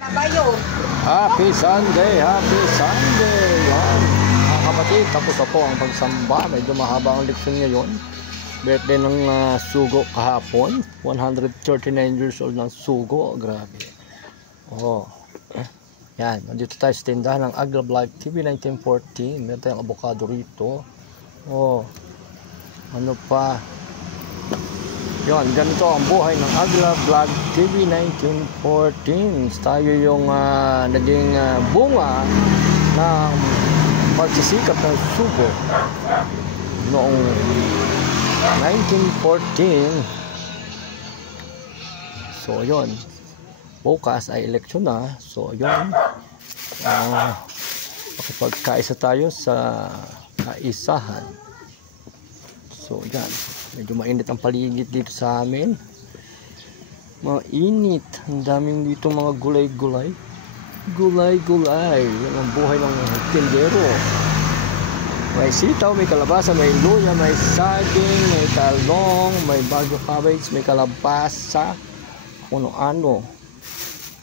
Nabayo. Happy Sunday, happy Sunday. Yan. Mga kapatid, tapos na po ang pagsamba. Medyo mahaba ang leksyon ngayon. Birthday ng Sugo kahapon. 139 years old ng Sugo. Grabe. Oh. Yan. Nandito tayo sa tindahan ng Agla Vlog TV 1914. Meron tayong avocado rito. Oh. Ano pa? Yon, ganito ang buhay ng Agla Vlog TV 1914. Tayo yung naging bunga ng pagsisikap ng Sugo noong 1914. So yon, bukas ay eleksyon na. So yon, makapagkaisa tayo sa kaisahan. So yan, medyo mainit ang paligid dito sa amin. Mainit. Ang daming dito mga gulay-gulay. Gulay-gulay. Yan ang buhay ng tindero. May sitaw, may kalabasa, may luya, may saging, may talong, may bagyo cabbage, may kalabasa, ano-ano.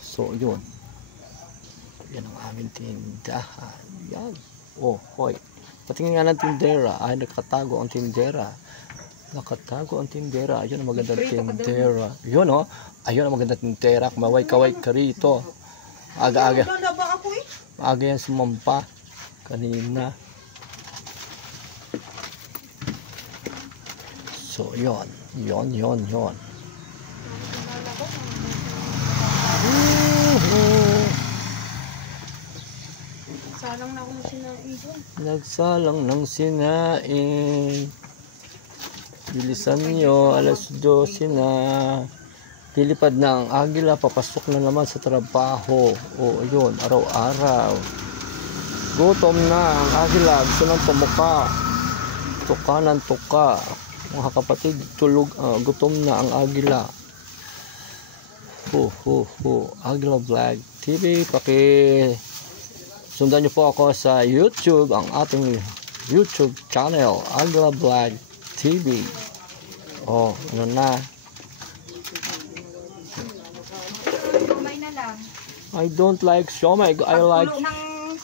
So yun. Yan ang aming tindahan. Yan. Oh, hoy. Patingin nga ng tindera. Ay, nakatago ang tindera. Nakatago ang tindera. Ayun ang magandang tindera. Yun, oh. Ayun ang magandang tindera. Kumaway-kaway ka rito. Aga-aga. Aga yan sumampa. Kanina. So, yun. Yun. Salang na akong sinain doon. Nagsalang ng sinain. Bilisan nyo, alas 12 na. Lilipad na ang agila, papasok na naman sa trabaho. O, yun, araw-araw. Gutom na ang agila, gusto ng tumuka. Tuka ng tuka. Mga kapatid, tulog, gutom na ang agila. Agla Vlog TV, sundan nyo po ako sa YouTube, ang ating YouTube channel, Agla Vlog TV. Oh, ano na? Kumain na lang. I don't like siomai. I like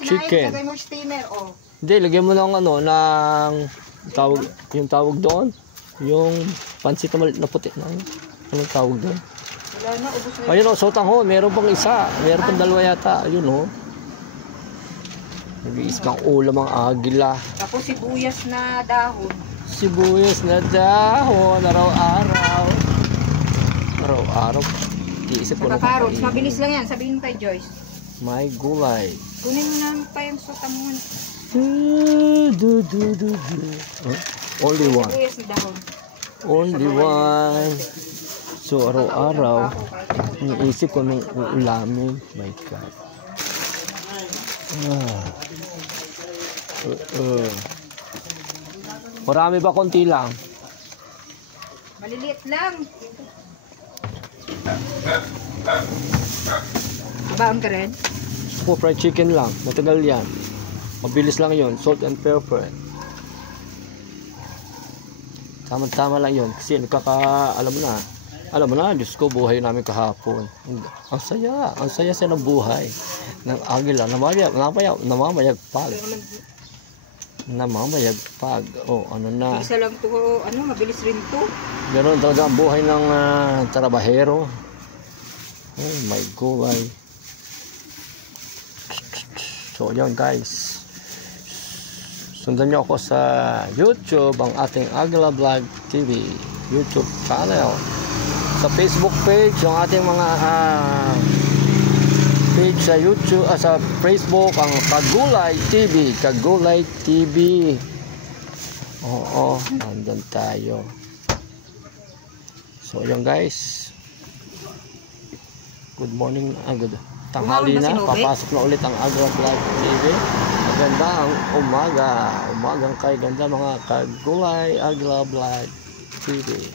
chicken. Lagay mo steamer, oh. Hindi, lagyan mo ng ano, ng tawag, yung tawag doon. Yung pansit na maliit na puti. Anong tawag doon? Wala na, ubos na. Ayun o, sotang ho. Meron pang isa. Meron pang dalawa yata. Ayun o. Nag-iis pang ulam ang agila. Tapos sibuyas na dahon. Sibuyas na dahon. Araw-araw. Araw-araw. Iisip ko Saka carrots. Mabilis lang yan. Sabihin mo kay Joyce. May gulay. Kunin mo na pa yung sotamon. Only one. Sibuyas na dahon. Only one. So, araw-araw, iniisip ko nung uulamin. My God. Marami ba? Konti lang? Maliliit lang. Abaan ka rin? Ako, fried chicken lang. Matagal yan. Mabilis lang yon. Salt and pepper. Tama-tama lang yon. Kasi alam mo na, Diyos ko, buhay namin kahapon. Ang saya ng buhay ng agila. Namamayagpag. Oh, ano na. Isa lang to, mabilis rin to. Meron talaga ang buhay ng trabahero. Oh my God. So, yun guys. Sundan nyo ako sa YouTube, ang ating Agla Vlog TV YouTube channel. Sa Facebook page, yung ating mga page sa YouTube, sa Facebook, ang Kagulay TV. Kagulay TV. Oo, nandun tayo. So, yun guys. Good morning, good tanghali na. Papasok na ulit ang Agla Vlog TV. Magandang umaga. Umagang kay ganda mga Kagulay Agla Vlog TV.